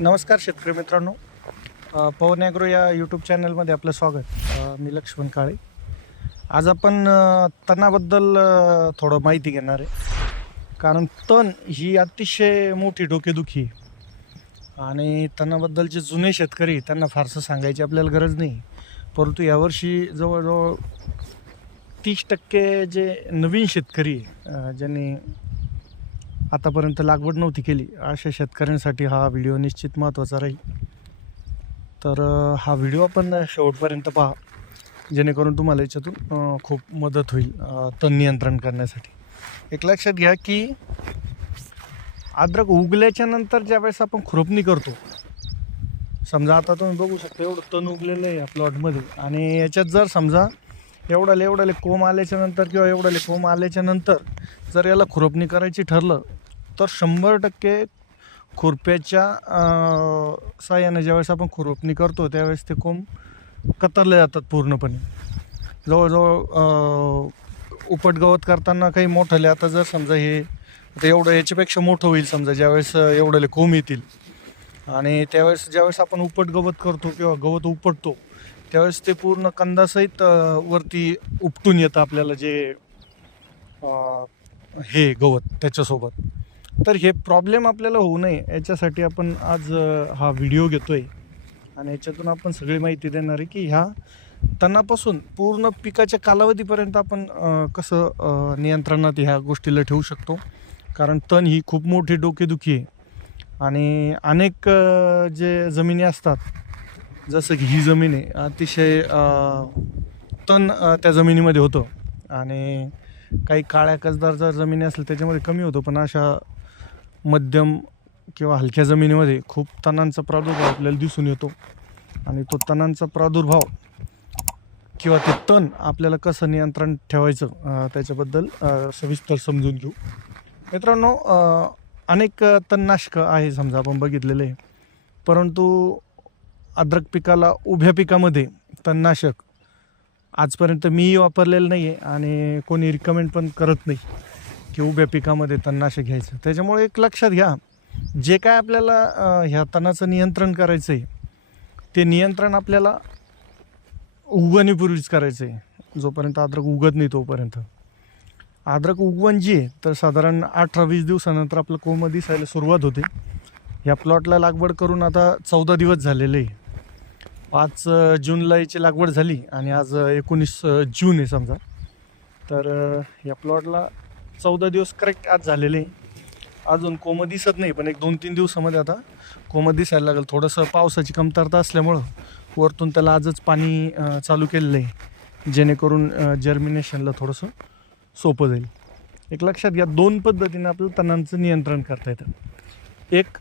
नमस्कार शेतकरी मित्रांनो. पवन ॲग्रो या यूट्यूब चॅनलमध्ये आपलं स्वागत. मी लक्ष्मण काळे. आज आपण तणाबद्दल थोडं माहिती घेणार आहे. कारण तण ही अतिशय मोठी डोकेदुखी आहे. आणि तणाबद्दलचे जुने शेतकरी त्यांना फारसं सांगायची आपल्याला गरज नाही. परंतु यावर्षी जवळजवळ तीस टक्के जे नवीन शेतकरी ज्यांनी आतापर्यंत लागवड नव्हती केली. अशा शेतकऱ्यांसाठी हा व्हिडिओ निश्चित महत्त्वाचा राहील. तर हा व्हिडिओ आपण शेवटपर्यंत पहा. जेणेकरून तुम्हाला याच्यातून खूप मदत होईल तण नियंत्रण करण्यासाठी. एक लक्षात घ्या की अद्रक उगल्याच्या नंतर ज्यावेळेस आपण खुरपणी करतो समजा आता तुम्ही बघू शकता एवढं तण उगलेलं आहे या प्लॉटमध्ये. आणि याच्यात जर समजा एवढाले एवढाले कोंब आल्याच्यानंतर किंवा एवढाले कोंब आल्याच्यानंतर जर याला खुरपणी करायची ठरलं तर शंभर टक्के खुरप्याच्या साह्याने ज्यावेळेस आपण खुरपणी करतो त्यावेळेस ते कोंब कतरले जातात पूर्णपणे. जवळजवळ उपट गवत करताना काही मोठंले आता जर समजा हे आता एवढं याच्यापेक्षा मोठं होईल समजा ज्यावेळेस एवढंले कोंब येतील. आणि त्यावेळेस ज्यावेळेस आपण उपट गवत करतो किंवा गवत उपटतो त्यावेळेस ते पूर्ण कंदासहित वरती उपटून येतं आपल्याला जे हे गवत त्याच्यासोबत. तर हे प्रॉब्लेम आपल्याला होऊ नये. याच्यासाठी आपण आज हा व्हिडिओ घेतो आहे आणि याच्यातून आपण सगळी माहिती देणार आहे की ह्या तणापासून पूर्ण पिकाच्या कालावधीपर्यंत आपण कसं नियंत्रणात ह्या गोष्टीला ठेवू शकतो. कारण तण ही खूप मोठी डोकेदुखी आहे. आणि अनेक जे जमिनी असतात जसं की ही जमीन आहे अतिशय तण त्या जमिनीमध्ये होतं. आणि काही काळ्या कसदार जर जमिनी असेल त्याच्यामध्ये कमी होतो. पण अशा मध्यम किंवा हलक्या जमिनीमध्ये खूप तणांचा प्रादुर्भाव आपल्याला दिसून येतो. आणि तो तणांचा प्रादुर्भाव किंवा ते तण आपल्याला कसं नियंत्रण ठेवायचं त्याच्याबद्दल सविस्तर समजून घेऊ. मित्रांनो अनेक तणनाशकं आहे समजा आपण बघितलेले. आहे परंतु अद्रक पिकाला उभ्या पिकामध्ये तणनाशक आजपर्यंत मीही वापरलेलं नाही आहे आणि कोणी रिकमेंड पण करत नाही. की उभ्या पिकामध्ये तणनाशक घ्यायचं. त्याच्यामुळे एक लक्षात घ्या जे काय आपल्याला ह्या तणाचं नियंत्रण करायचं आहे ते नियंत्रण आपल्याला उगवणीपूर्वीच करायचं आहे जोपर्यंत अद्रक उगत नाही तोपर्यंत. अद्रक उगवण जी आहे तर साधारण अठरा वीस दिवसानंतर आपलं कोंब दिसायला सुरुवात होते. या प्लॉटला लागवड करून आता चौदा दिवस झालेले आहे. पाच जूनला याची लागवड झाली आणि आज एकोणीस जून आहे समजा. तर या प्लॉटला चौदा दिवस करेक्ट आज झालेले. अजून कोंब दिसत नाही पण एक दोन तीन दिवसामध्ये आता कोंब दिसायला लागेल. थोडंसं पावसाची कमतरता असल्यामुळं वरतून त्याला आजच पाणी चालू केलेलं आहे जेणेकरून जर्मिनेशनला थोडंसं सोपं जाईल. एक लक्षात घ्या दोन पद्धतीने आपल्याला तणांचं नियंत्रण करता येतं. एक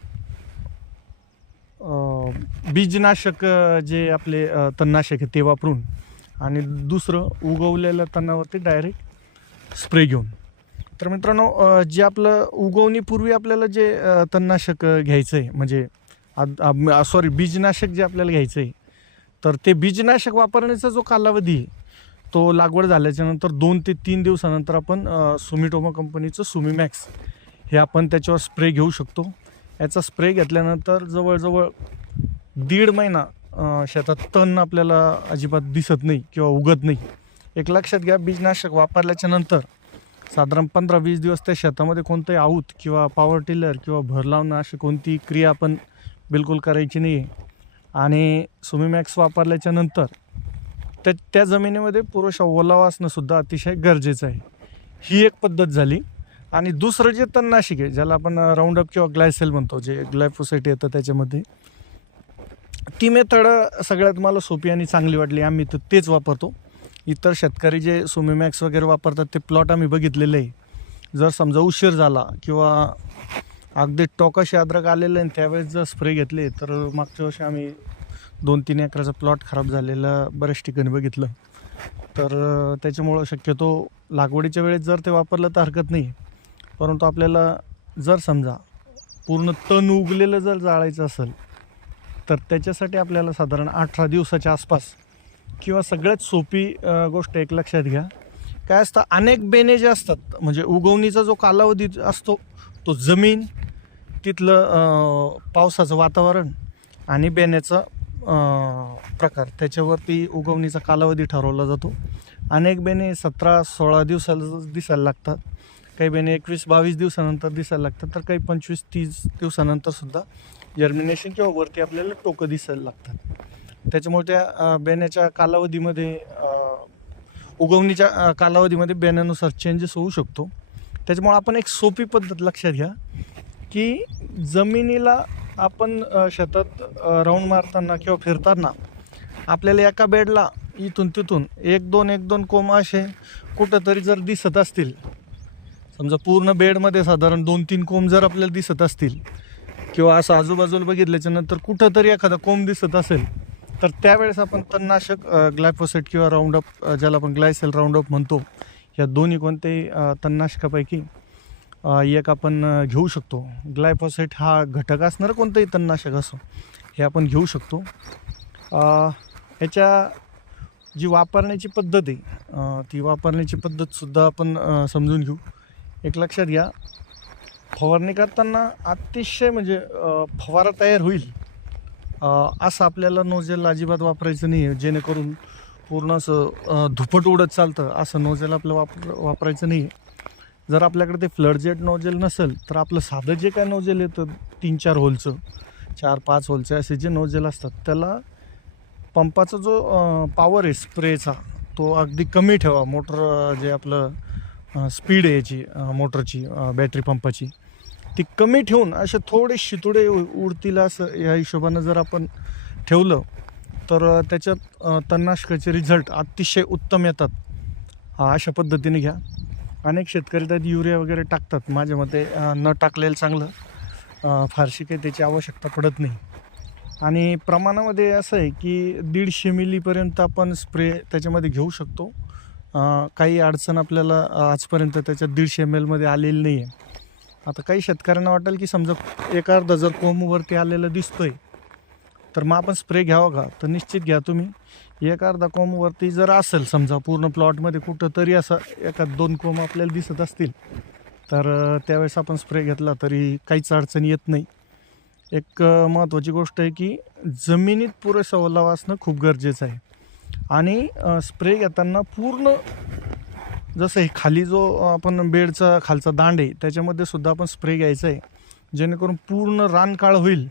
बीजनाशक जे आपले तणनाशक आहे ते वापरून आणि दुसरं उगवलेल्या तणावरती डायरेक्ट स्प्रे घेऊन. तर मित्रांनो जे आपलं उगवणीपूर्वी आपल्याला जे तणनाशक घ्यायचं आहे म्हणजे सॉरी बीजनाशक जे आपल्याला घ्यायचं आहे तर ते बीजनाशक वापरण्याचा जो कालावधी आहे तो लागवड झाल्याच्यानंतर दोन ते तीन दिवसानंतर आपण सुमिटोमा कंपनीचं सुमीमॅक्स हे आपण त्याच्यावर स्प्रे घेऊ शकतो. याचा स्प्रे घेतल्यानंतर जवळजवळ दीड महिना शेतात तण आपल्याला अजिबात दिसत नाही किंवा उगत नाही. एक लक्षात घ्या बीजनाशक वापरल्याच्यानंतर साधारण पंधरा वीस दिवस त्या शेतामध्ये कोणतंही आऊत किंवा पॉवर टिलर किंवा भर लावणं अशी कोणती क्रिया आपण बिलकुल करायची नाही आहे आणि सुमीमॅक्स वापरल्याच्या नंतर त्या त्या जमिनीमध्ये पुरेशा ओलावा असणंसुद्धा अतिशय गरजेचं आहे. ही एक पद्धत झाली. आणि दुसरं जे तणनाशिक आहे ज्याला आपण राऊंडअप किंवा ग्लायसेल म्हणतो जे ग्लायफोसाईट येतं त्याच्यामध्ये ती मेथड सगळ्यात मला सोपी आणि चांगली वाटली. आम्ही तर तेच वापरतो. इतर शेतकरी जे सोमीमॅक्स वगैरे वापरतात ते प्लॉट आम्ही बघितलेले आहे. जर समजा उशीर झाला किंवा अगदी टोकाशी अद्रक आलेलं आहे त्यावेळेस जर स्प्रे घेतले तर मागच्या वर्षी आम्ही दोन तीन एकराचा प्लॉट खराब झालेला बऱ्याच ठिकाणी बघितलं. तर त्याच्यामुळं शक्यतो लागवडीच्या वेळेस जर ते वापरलं तर हरकत नाही. परंतु आपल्याला जर समजा पूर्ण तण उगलेलं जर जाळायचं असेल तर त्याच्यासाठी आपल्याला साधारण अठरा दिवसाच्या आसपास किंवा सगळ्यात सोपी गोष्ट एक लक्षात घ्या. काय असतं अनेक बेने जे असतात म्हणजे उगवणीचा जो कालावधी असतो तो जमीन तिथलं पावसाचं वातावरण आणि बेण्याचा प्रकार. त्याच्यावरती उगवणीचा कालावधी ठरवला जातो. अनेक बेणे सतरा सोळा दिवसाला दिसायला लागतात. काही बेणे एकवीस बावीस दिवसानंतर दिसायला लागतात. तर काही पंचवीस तीस दिवसानंतर सुद्धा जर्मिनेशन किंवा वरती आपल्याला टोकं दिसायला लागतात. त्याच्यामुळे त्या बेण्याच्या कालावधीमध्ये उगवणीच्या कालावधीमध्ये बेण्यानुसार चेंजेस होऊ शकतो. त्याच्यामुळे आपण एक सोपी पद्धत लक्षात घ्या की जमिनीला आपण शेतात राऊंड मारताना किंवा फिरताना आपल्याला एका बेडला इथून तिथून एक दोन एक दोन कोंब असे कुठंतरी जर दिसत असतील समजा पूर्ण बेडमध्ये साधारण दोन तीन कोंब जर आपल्याला दिसत असतील किंवा असं आजूबाजूला बघितल्याच्या नंतर कुठंतरी एखादा कोंब दिसत असेल तर त्यावेळेस आपण तणनाशक ग्लायफोसेट किंवा राऊंडअप ज्याला आपण ग्लायसेल राऊंडअप म्हणतो या दोन्ही कोणत्याही तणनाशकापैकी एक आपण घेऊ शकतो. ग्लायफोसेट हा घटक असणारं कोणतंही तणनाशक असो हे आपण घेऊ शकतो. याच्या जी वापरण्याची पद्धत आहे ती वापरण्याची पद्धतसुद्धा आपण समजून घेऊ. एक लक्षात घ्या फवारणी करताना अतिशय म्हणजे फवारा तयार होईल. असं आपल्याला नोझेल अजिबात वापरायचं नाही आहे जेणेकरून पूर्ण असं धुपट उडत चालतं असं नोझेल आपलं वापर वापरायचं नाही आहे जर आपल्याकडे ते फ्लडजेट नोजेल नोझेल नसेल तर आपलं साधं जे काय नोझेल येतं तीन चार होलचं चार पाच होलचे असे जे नोझेल असतात त्याला पंपाचा जो पॉवर आहे स्प्रेचा तो अगदी कमी ठेवा. मोटर जे आपलं स्पीड आहे याची मोटरची बॅटरी पंपाची. ती कमी ठेवून असे थोडे शितुडे उ- उडतील असं या हिशोबानं जर आपण ठेवलं तर त्याच्यात तणनाशकाचे रिझल्ट अतिशय उत्तम येतात. हा, अशा पद्धतीने घ्या. अनेक शेतकरी त्यात युरिया वगैरे टाकतात. माझ्या मते न टाकलेलं चांगलं फारशी काही त्याची आवश्यकता पडत नाही. आणि प्रमाणामध्ये असं आहे की दीडशे मिलीपर्यंत आपण स्प्रे त्याच्यामध्ये घेऊ शकतो. काही अडचण आपल्याला आजपर्यंत त्याच्यात दीडशे एम एलमध्ये आलेली नाही आहे आता काही शेतकऱ्यांना वाटेल की समजा एक अर्धा जर कोंबवरती आलेलं दिसतोय तर मग आपण स्प्रे घ्यावं का? तर निश्चित घ्या तुम्ही. एक अर्धा कोंबवरती जर असेल समजा पूर्ण प्लॉटमध्ये कुठं तरी असं एखाद दोन कोंब आपल्याला दिसत असतील तर त्यावेळेस आपण स्प्रे घेतला तरी काहीच अडचण येत नाही. एक महत्त्वाची गोष्ट आहे की जमिनीत पुरेसा ओलावा असणं खूप गरजेचं आहे. आणि स्प्रे घेताना पूर्ण जसं हे खाली जो आपण बेडचा खालचा दांड आहे त्याच्यामध्ये सुद्धा आपण स्प्रे घ्यायचा आहे जेणेकरून पूर्ण रान काळ होईल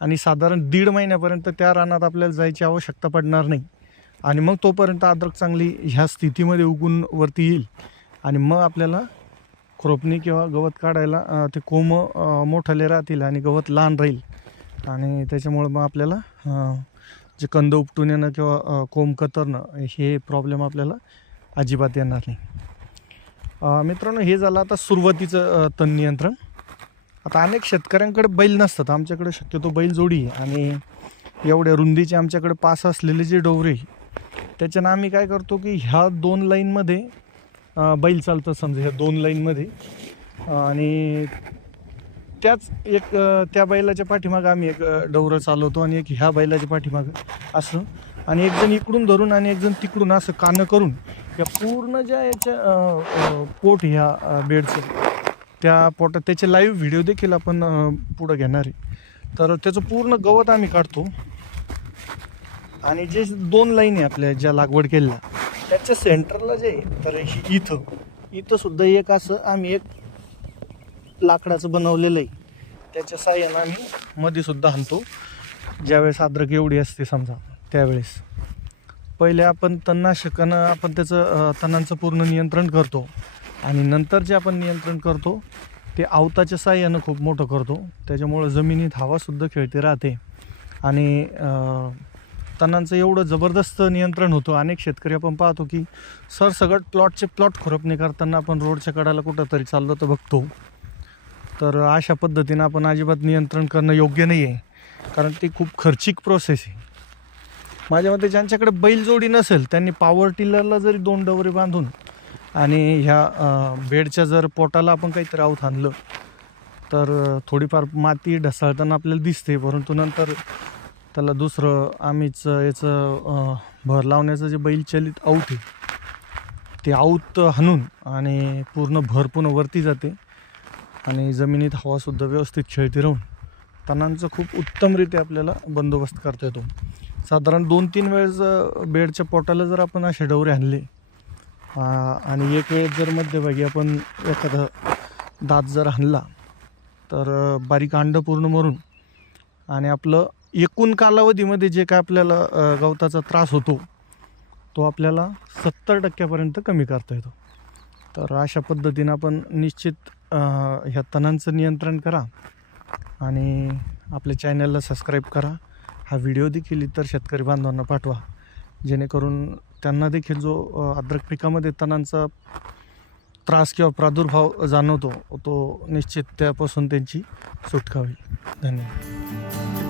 आणि साधारण दीड महिन्यापर्यंत त्या रानात आपल्याला जायची आवश्यकता पडणार नाही. आणि मग तोपर्यंत अद्रक चांगली ह्या स्थितीमध्ये उगून वरती येईल. आणि मग आपल्याला खुरपणी किंवा गवत काढायला ते कोंब मोठले मोठाले राहतील आणि गवत लहान राहील. आणि त्याच्यामुळं मग आपल्याला जे कंद उपटून येणं किंवा कोंब कतरणं हे प्रॉब्लेम आपल्याला अजिबात येणार नाही. मित्रांनो हे झालं आता सुरुवातीचं तण नियंत्रण. आता अनेक शेतकऱ्यांकडे बैल नसतात. आमच्याकडे शक्यतो बैल जोडी आणि एवढ्या रुंदीचे आमच्याकडे पास असलेले जे डोवरे त्याच्यानं आम्ही काय करतो की ह्या दोन लाईनमध्ये बैल चालतं समजा ह्या दोन लाईनमध्ये. आणि त्याच एक त्या बैलाच्या पाठीमागं आम्ही एक अ, डवरं चालवतो आणि एक ह्या बैलाच्या पाठीमागं असं. आणि एकजण इकडून धरून आणि एकजण तिकडून असं कानं करून या पूर्ण ज्या याच्या पोट ह्या बेडचं त्या पोटात त्याचे लाईव्ह व्हिडिओ देखील आपण पुढं घेणार आहे. तर त्याचं पूर्ण गवत आम्ही काढतो. आणि जे दोन लाईन आहे आपल्या ज्या लागवड केलेल्या त्याच्या सेंटरला जे आहे, तर हे इथं इथं सुद्धा एक असं आम्ही एक लाकडाचं बनवलेलं आहे. त्याच्या साह्यानं आम्ही मध्ये सुद्धा हाणतो. ज्यावेळेस अद्रक एवढी असते समजा त्यावेळेस. पहिले आपण तणनाशकानं आपण त्याचं तणांचं पूर्ण नियंत्रण करतो. आणि नंतर जे आपण नियंत्रण करतो ते आवताच्या साह्यानं खूप मोठं करतो. त्याच्यामुळं जमिनीत हवासुद्धा खेळते राहते. आणि तणांचं एवढं जबरदस्त नियंत्रण होतं. अनेक शेतकरी आपण पाहतो की सरसगट प्लॉटचे प्लॉट खुरपणी करताना आपण रोडच्या कडाला कुठंतरी चाललो तर बघतो. तर अशा पद्धतीनं आपण अजिबात नियंत्रण करणं योग्य नाही आहे कारण ती खूप खर्चिक प्रोसेस आहे. माझ्या मते ज्यांच्याकडे बैलजोडी नसेल त्यांनी पॉवर टिलरला जरी दोन डवरे बांधून आणि ह्या बेडच्या जर पोटाला आपण काहीतरी आऊत आणलं तर थोडीफार माती ढसाळताना आपल्याला दिसते परंतु नंतर त्याला दुसरं आम्हीच याचं भर लावण्याचं जे बैलचलित आऊत आहे ते आऊत हाणून आणि पूर्ण भर पूर्ण वरती जाते आणि जमिनीत हवासुद्धा व्यवस्थित खेळती राहून तणांचा खूप उत्तमरित्या आपल्याला बंदोबस्त करता येतो. साधारण दोन तीन वेळेस बेडच्या पोटाला जर आपण असे डवरे आणले आणि एक वेळेस जर मध्यभागी आपण एखादा दात जर हाणला तर बारीक अंड पूर्ण मरून आणि आपलं एकूण कालावधीमध्ये जे काय आपल्याला गवताचा त्रास होतो तो आपल्याला सत्तर टक्क्यापर्यंत कमी करता येतो. तर अशा पद्धतीनं आपण निश्चित ह्या तणांचं नियंत्रण करा आणि आपल्या चॅनलला सबस्क्राईब करा. हा व्हिडिओ देखील इतर शेतकरी बांधवांना पाठवा. जेणेकरून त्यांना देखील जो अद्रक पिकामध्ये तणांचा त्रास किंवा प्रादुर्भाव जाणवतो तो निश्चित त्यापासून त्यांची सुटका होईल. धन्यवाद.